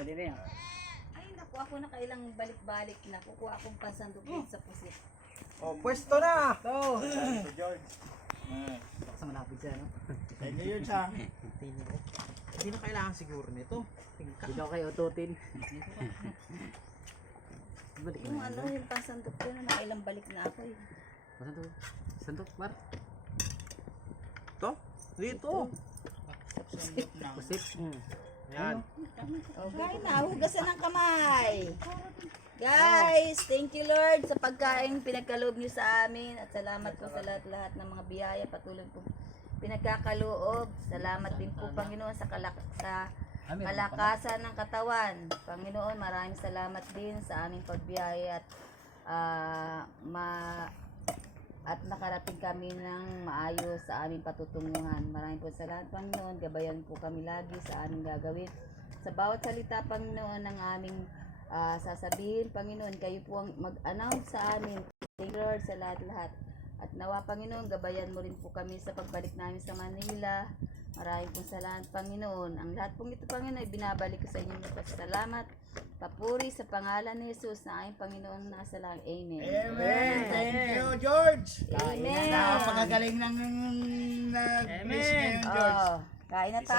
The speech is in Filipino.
Pwede na yan. Ay, naku, ako nakailang balik-balik na. Kukuha akong pansandok dito sa pusit. Oh, pwesto na! Go! Ito, George. Baka malapit siya, no? Thank you, George, ha? Hindi na kailangan siguro nito. Dito kayo ututin. Balik Yung na ano, yung pansandok ko na nakailang balik na ako eh. Sandok. Sandok, Mar. Ito? Dito. Pusip. Yan. Okay na, hugasan ng kamay. Guys, thank you Lord sa pagkain pinagkaloob niyo sa amin at salamat po sa lahat-lahat ng mga biyaya patuloy po pinagkakaloob. Salamat din po Panginoon sa kalakasan ng katawan. Panginoon, maraming salamat din sa aming pagbiyaya at nakarating kami ng maayos sa aming patutunguhan. Maraming po salamat Panginoon. Gabayan po kami lagi sa aming gagawin. Sa bawat salita Panginoon ng aming sasabihin, Panginoon, kayo po ang mag-announce sa amin. Thank you Lord sa lahat-lahat. At nawa Panginoon, gabayan mo rin po kami sa pagbalik namin sa Manila. Maraming pong salamat Panginoon. Ang lahat pong ito Panginoon ay binabalik ko sa inyo ng pasasalamat. Papuri sa pangalan ni Jesus na aming Panginoon nasa langit. Amen. Amen. Thank you, George. Amen. Napakagaling ng nag-quiz ngayon, George. Kain na tayo.